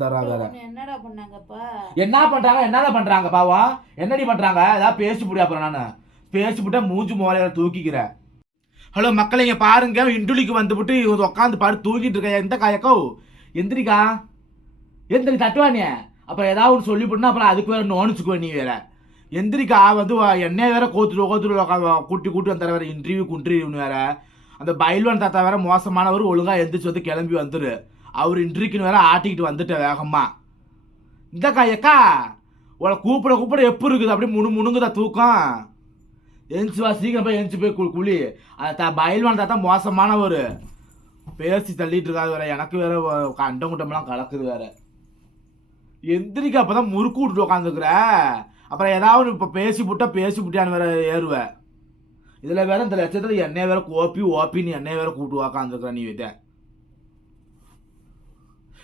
வந்துடுறா வேற என்னடா பண்ணாங்கப்பா? என்ன பண்றாங்க? என்னதான் பண்றாங்க பாவம்? என்னடி பண்றாங்க? ஏதாவது பேசி புடி அப்புறம் நானு. பேசி புட்டா மூஞ்சி மோலையில தூக்கிக்கிறேன். ஹலோ மக்களை இங்க பாருங்க. இண்டுலிக்கு வந்துவிட்டு உட்காந்து பாடு தூக்கிட்டு இருக்க. எந்த காயக்கோ? எந்திரிக்கா. எந்திரி தட்டுவானே அப்புறம் ஏதாவது ஒன்று சொல்லி போட்டுனா அப்புறம் அதுக்கு வேற நோனிச்சுக்குவ நீ வேற. எந்திரிக்கா வந்து என்னைய வேற கோத்துட்டு கோத்துட்டு கூட்டி கூட்டி வந்தார வேற. இன்டர்வியூ இன்டர்வியூன்னு வேற. அந்த பைல்வான் தாத்தா வேற மோசமானவர் ஒழுங்கா எந்திரிச்சு வந்து கிளம்பி வந்துரு. அவர் இன்டர்வியூக்குன்னு வேற ஆட்டிக்கிட்டு வந்துட்ட வேகமா. இந்தக்கா எக்கா உங்களை கூப்பிட கூப்பிட எப்படி இருக்குது? அப்படியே முணு முணுங்குதா தூக்கம். எழுந்துச்சு வா சீக்கிரம் போய் எழுந்துச்சு போய் குழி அதை த பயில்வான் தாத்தா மோசமானவர். பேசி தள்ளிட்டு இருக்காது வேற. எனக்கு வேற வ- கண்டம் குட்டமெல்லாம் கலக்குது வேற. எந்திரிக்க அப்பதான் முறுக்கு விட்டுட்டு உட்காந்துக்கிற அப்புறம் ஏதாவது இப்போ பேசி புட்டா பேசி புட்டியான்னு வேற ஏறுவேன் இதில் வேற இந்த லட்சத்தில் என்னைய வேற கோப்பி ஓப்பின்னு என்னைய வேற கூப்பிட்டு உக்காந்துருக்குற நீ விட்ட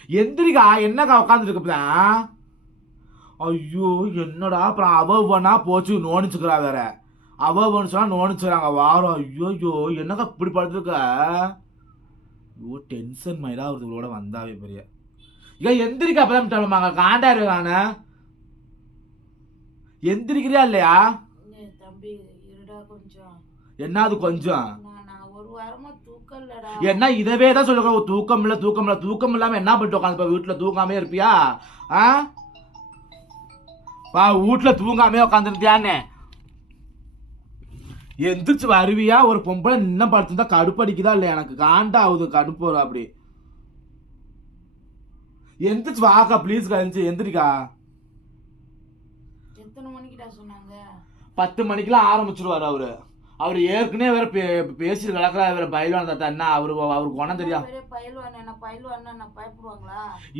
எந்திரிக்கா என்னக்கா உட்காந்துட்டு இருக்கப்பதான் ஐயோ என்னடா அப்புறம் அவனா போச்சு நோனிச்சுக்கிறா வேற. அவன்னு சொன்னா நோனிச்சுக்கிறாங்க வாரம். ஐயோ ஐயோ என்னக்கா இப்படி படுத்துருக்க? ஐயோ டென்ஷன் மைடா ஒரு இவளோட வந்தாவே பெரிய. இங்க எந்திரிக்கா அப்பதான் சொல்லுவாங்க காண்டாரு நானு. எந்திரிக்கிறியா இல்லையா? தம்பி இருடா கொஞ்சம்? என்ன இதவே தான் சொல்லுங்க. தூக்கம் இல்ல தூக்கம் இல்ல தூக்கம் இல்லாம என்ன பண்ணிட்டு உட்காந்து வீட்டுல தூங்காமே இருப்பியா? ஆ? வா வீட்டுல தூங்காமே உட்காந்துருந்தியானே எந்திரிச்சு வருவியா? ஒரு பொம்பளை இன்னும் படுத்திருந்தா கடுப்படிக்குதா இல்லையா? எனக்கு காண்டா ஆகுது கடுப்பு அப்படி. எந்திரிச்சு வாக்கா ப்ளீஸ் கழிஞ்சு எந்திரிக்கா. எத்தனை மணிக்குடா சொன்னாங்க? பத்து மணிக்கெல்லாம் ஆரம்பிச்சிருவாரு அவரு. அவர் ஏற்கனவே வேற பே பேசிட்டு கிடக்குறா வேற பயில்வான தாத்தா. என்ன அவரு அவருக்கு குணம் தெரியும்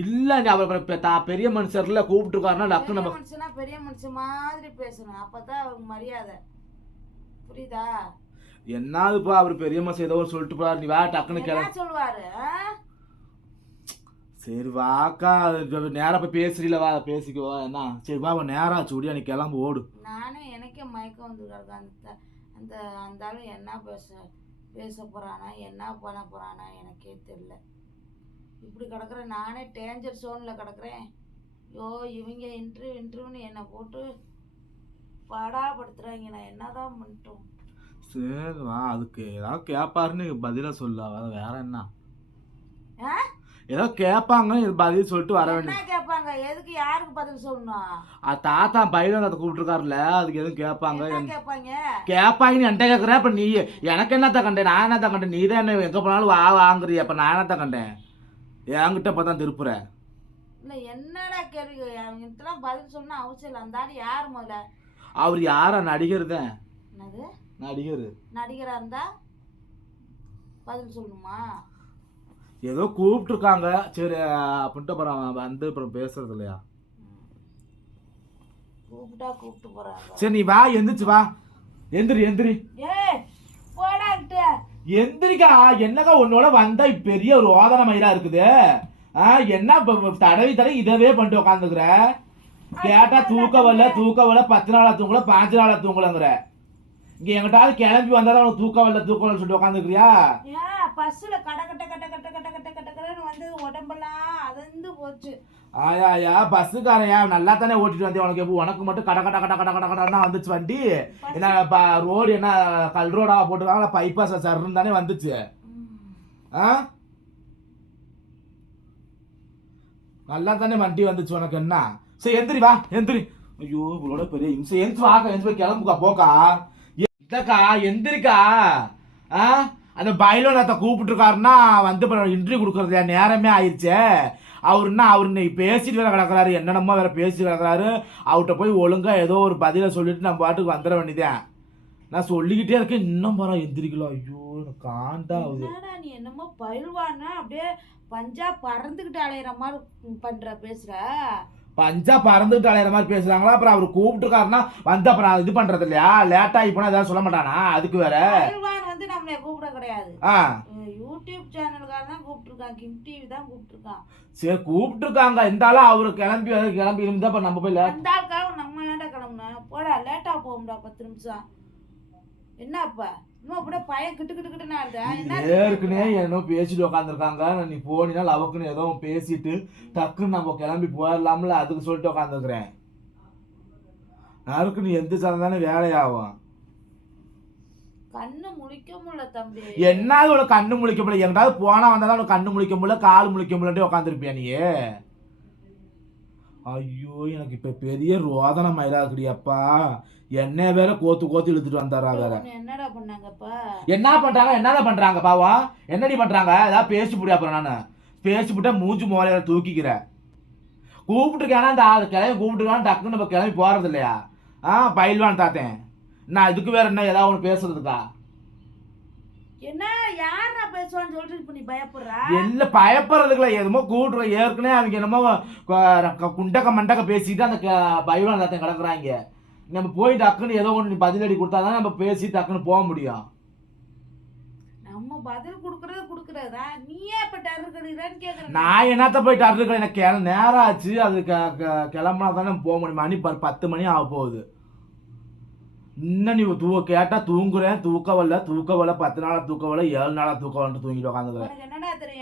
இல்ல நீ அவர் பெரிய மனுஷர்ல கூப்பிட்டு இருக்காருன்னா டக்கு நம்ம மனுஷனா பெரிய மனுஷன் மாதிரி பேசணும். அப்பதான் அவருக்கு மரியாதை. புரியுதா? என்னதுப்பா அவர் பெரிய மனுஷன் ஏதோ சொல்லிட்டு போறாரு. நீ வா டக்குன்னு கிளம்பு சொல்லுவாரு? சரி வாக்கா அது நேரா போய் பேசுறீல வா பேசிக்கோ என்ன? சரி வா நேரம் ஆச்சு விடியா நீ கிளம்பு ஓடு. நானே எனக்கே மயக்கம் வந்து அந்த அந்த அந்த ஆளு என்ன பேச பேச போறானா என்ன பண்ண போறானா எனக்கே தெரியல இப்படி கிடக்குற நானே டேஞ்சர் சோனில் கிடக்குறேன். ஐயோ இவங்க இன்டர்வியூ இன்டர்வியூன்னு என்னை போட்டு பாடாப்படுத்துறாங்க. நான் என்னதான் பண்ணிட்டோம். சரி வா அதுக்கு ஏதாவது கேட்பாருன்னு பதிலா சொல்லு. வேற என்ன? ஆ? ஏதோ கேட்பாங்க இது பதில் சொல்லிட்டு வர என்ன கேட்பாங்க எதுக்கு யாருக்கு பதில் சொல்லணும்? அது தாத்தா பையன் அதை கூப்பிட்டுருக்காருல அதுக்கு எதுவும் கேட்பாங்க என்ன கேட்பாங்க கேட்பாங்கன்னு என்கிட்ட கேட்குற அப்ப நீ எனக்கு என்னத்த கண்டேன் நான் என்னத்த கண்டேன் நீ தான் என்ன எங்கே போனாலும் வா வாங்குறிய அப்ப நான் என்னத்த கண்டேன் என்கிட்ட இப்போ தான் திருப்புற. இல்லை என்னடா கேள்வி? அவங்ககிட்டலாம் பதில் சொன்னா அவசியம் இல்லை. அந்த ஆள் யார் முதல்ல? அவர் யாரா? நடிகர் தான். என்னது? நடிகர். நடிகரா இருந்தா பதில் சொல்லணுமா? ஏதோ கூப்பிட்டுருக்காங்க. சரி அப்படின்ட்டு அப்புறம் வந்து அப்புறம் பேசுறது இல்லையா? கூப்பிட்டா கூப்பிட்டு போறாங்க. சரி நீ வா எந்திரிச்சு வா. எந்திரி எந்திரி. எந்திரிக்கா. என்னக்கா உன்னோட வந்தா பெரிய ஒரு ஓதன மயிரா இருக்குது. என்ன தடவி தடவி இதவே பண்ணிட்டு உட்காந்துக்கிற கேட்டா தூக்க வரல தூக்க வரல பத்து நாளா தூங்கல பாஞ்சு நாளா தூங்கலங்கிற. இங்க எங்கிட்டாவது கிளம்பி வந்தாதான் உனக்கு தூக்க வரல தூக்க வரல சொல்லிட்டு உட்காந்துக்கிறியா பஸ்ஸில் கட கட்ட கட்ட கட்ட கட்ட கட்ட கட்ட கடன்னு வந்து உடம்பெல்லாம் அதந்து போச்சு ஆயா பஸ்ஸுக்காரையா நல்லா தானே ஓட்டிட்டு வந்தேன் உனக்கு எப்போ உனக்கு மட்டும் கட கட கட கட கட கடன்னா வந்துச்சு வண்டி என்ன ரோடு என்ன கல் ரோடா போட்டுருக்காங்களா பைப்பா சர்ன்னு தானே வந்துச்சு. ஆ நல்லா தானே வண்டி வந்துச்சு உனக்கு என்ன சரி எந்திரி வா எந்திரி ஐயோ இவளோட பெரிய இம்சை எந்திரி வாக்கா எந்திரி போய் கிளம்புக்கா போக்கா எந்தக்கா எந்திரிக்கா ஆ அந்த பைலோனத்தை கூப்பிட்டுருக்காருன்னா வந்து இன்டர்வியூ கொடுக்குறது நேரமே ஆயிடுச்சே அவர் என்ன அவர் இன்னைக்கு பேசிட்டு வேற கிடக்குறாரு என்னென்னமோ வேற பேசி கிடக்குறாரு. அவர்கிட்ட போய் ஒழுங்கா ஏதோ ஒரு பதிலை சொல்லிட்டு நம்ம பாட்டுக்கு வந்துட வேண்டியதேன் நான் சொல்லிக்கிட்டே இருக்கேன் இன்னும் பரவ எந்திரிக்கலாம் ஐயோ எனக்கு காண்டா ஆகுது நீ என்னமோ பயில்வானா அப்படியே பஞ்சா பறந்துக்கிட்டு அலையிற மாதிரி பண்ற பேசுற? பஞ்சா பறந்துட்டு அலையிற மாதிரி பேசுறாங்களா? அப்புறம் அவர் கூப்பிட்டுருக்காருன்னா வந்து அப்புறம் இது பண்றது இல்லையா லேட் ஆகி போனா ஏதாவது சொல்ல மாட்டானா? அதுக்கு வேற. வந்து நம்மளை கூப்பிட கிடையாது. யூடியூப் சேனலுக்காக தான் கூப்பிட்டுருக்கான். கிம் டிவி தான் கூப்பிட்டுருக்கான். சரி கூப்பிட்டுருக்காங்க. இருந்தாலும் அவரு கிளம்பி கிளம்பி. இருந்தா நம்ம போய் அந்த ஆளுக்காக நம்ம ஏன்டா கிளம்புன போடா லேட்டா போகும்டா பத்து நிமிஷம். என்னப்பா? இன்னும் அப்படியே பையன் கிட்டு கிட்டு இருந்தா என்ன ஏற்கனவே என்னோ பேசிட்டு உட்காந்துருக்காங்க நீ போனீன்னா லவக்குன்னு ஏதோ பேசிட்டு டக்குன்னு நம்ம கிளம்பி போயிடலாம்ல அதுக்கு சொல்லிட்டு உட்காந்துருக்குறேன் நீ எந்த தானே வேலையாகும். கண்ணு முழிக்க முடியல தம்பி. என்ன உனக்கு கண்ணு முழிக்க முடியல? எங்கிட்டாவது போனா வந்தா உனக்கு கண்ணு முழிக்க முடியல கால் முழிக்க முடியலன்ட்டு உட்காந்துருப்பியா நீ? ஐயோ எனக்கு இப்ப பெரிய ரோதனை மயிலாக்குடி அப்பா என்ன வேற கோத்து கோத்து இழுத்துட்டு வந்தாரா வேற. என்னடா பண்ணாங்கப்பா? என்ன பண்றாங்க? என்னதான் பண்றாங்க? பாவம். என்னடி பண்றாங்க? ஏதாவது பேசி புடியா அப்புறம் நானு. பேசி புட்டா மூஞ்சி மோலையில தூக்கிக்கிற. கூப்பிட்டுருக்கேனா அந்த ஆள் கிளம்பி கூப்பிட்டுருக்கான்னு டக்குன்னு நம்ம கிளம்பி போறது இல்லையா ஆ பயில்வான் தாத்தேன். நான் இதுக்கு வேற என்ன ஏதாவது ஒன்று பேசுறதுக்கா? என்ன யாரா பேசுவான்னு சொல்லிட்டு இப்ப நீ பயப்படுறா? இல்ல பயப்படுறதுக்குல எதுமோ கூட்டுற ஏற்கனவே அவங்க என்னமோ குண்டக்க மண்டக்க பேசிட்டு அந்த பயில்வான் தாத்தன் கிடக்குறாங்க. நம்ம போய் டக்குன்னு ஏதோ ஒன்று பதிலடி கொடுத்தாதான் நம்ம பேசி டக்குன்னு போக முடியும். நம்ம பதில் குடுக்கறது நீயே இப்ப நான் என்னத்த போயிட்டு அறுக்கல எனக்கு கிள நேரம் ஆச்சு. அது கிளம்புனா தானே போக முடியும். மணி பத்து மணி ஆக போகுது இன்னும் நீ தூ கேட்டா தூங்குறேன். தூக்க வரல தூக்க வரல பத்து நாளா தூக்க வரல ஏழு நாளா தூக்க வரல தூங்கிட்டு உட்காந்துக்கிறேன்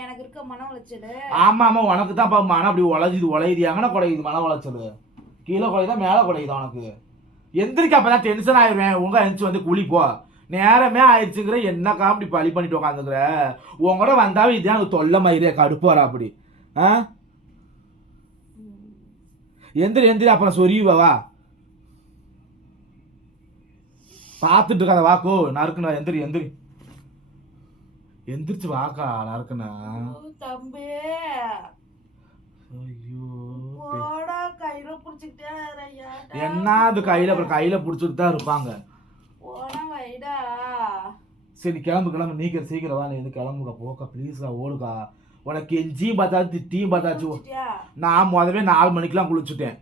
எனக்கு இருக்க மன உளைச்சல். ஆமா ஆமா உனக்கு தான் பா மனம் அப்படி உழையுது உழையுது எங்கன குறையுது மன உளைச்சல்? கீழே குறையுதா மேலே குறையுதா உனக்கு? எந்திரிக்க அப்பதான் டென்ஷன் ஆயிடுவேன் உங்க எந்திரிச்சு வந்து குழி போ. நேரமே ஆயிடுச்சுங்கிற என்னக்கா அப்படி பழி பண்ணிட்டு உட்காந்துக்கிற உன் கூட வந்தாவே இதே எனக்கு தொல்லை மயிரே கடுப்பாரா அப்படி. ஆ? எந்திரி எந்திரி அப்புறம் சொரியுவா வா பார்த்துட்டு இருக்காத வாக்கோ நறுக்குண்ணா எந்திரி எந்திரி. எந்திரிச்சு வாக்கா நறுக்குண்ணா தம்பி. ஐயோ கையில புடிச்சுக்கிட்டே ஐயா. என்ன அது கையில அப்புறம் கையில புடிச்சிட்டு தான் இருப்பாங்க. சரி கிளம்பு கிளம்பு. நீக்கிற சீக்கிரம் வா நீ கிளம்புக்கா போக்கா ப்ளீஸ்க்கா ஓடுக்கா. உனக்கு எஞ்சியும் பார்த்தாச்சு திட்டியும் பார்த்தாச்சு? நான் முதவே நாலு மணிக்கெல்லாம் குளிச்சுட்டேன்.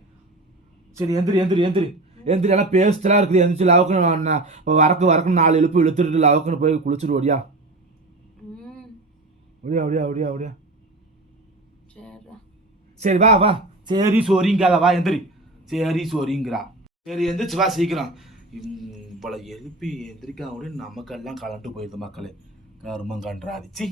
சரி எந்திரி எந்திரி எந்திரி. எந்திரி எல்லாம் பேஸ்டெல்லாம் இருக்குது எந்திரிச்சு லவக்குன்னு வரக்கு வரக்குன்னு நாலு இழுப்பு இழுத்துட்டு லவக்குன்னு போய் குளிச்சுட்டு ஓடியா. ஓடியா ஓடியா ஓடியா சரிடா. சரி வா வா. சரி சோரிங்காத வா எந்திரி. சரி சோரிங்கிறா சரி எந்திரிச்சு வா சீக்கிரம். இவ்வளோ எழுப்பி எந்திரிக்காத உடனே நமக்கெல்லாம் கலண்டு போயிடுது மக்களே. கருமம் கன்றாதிச்சி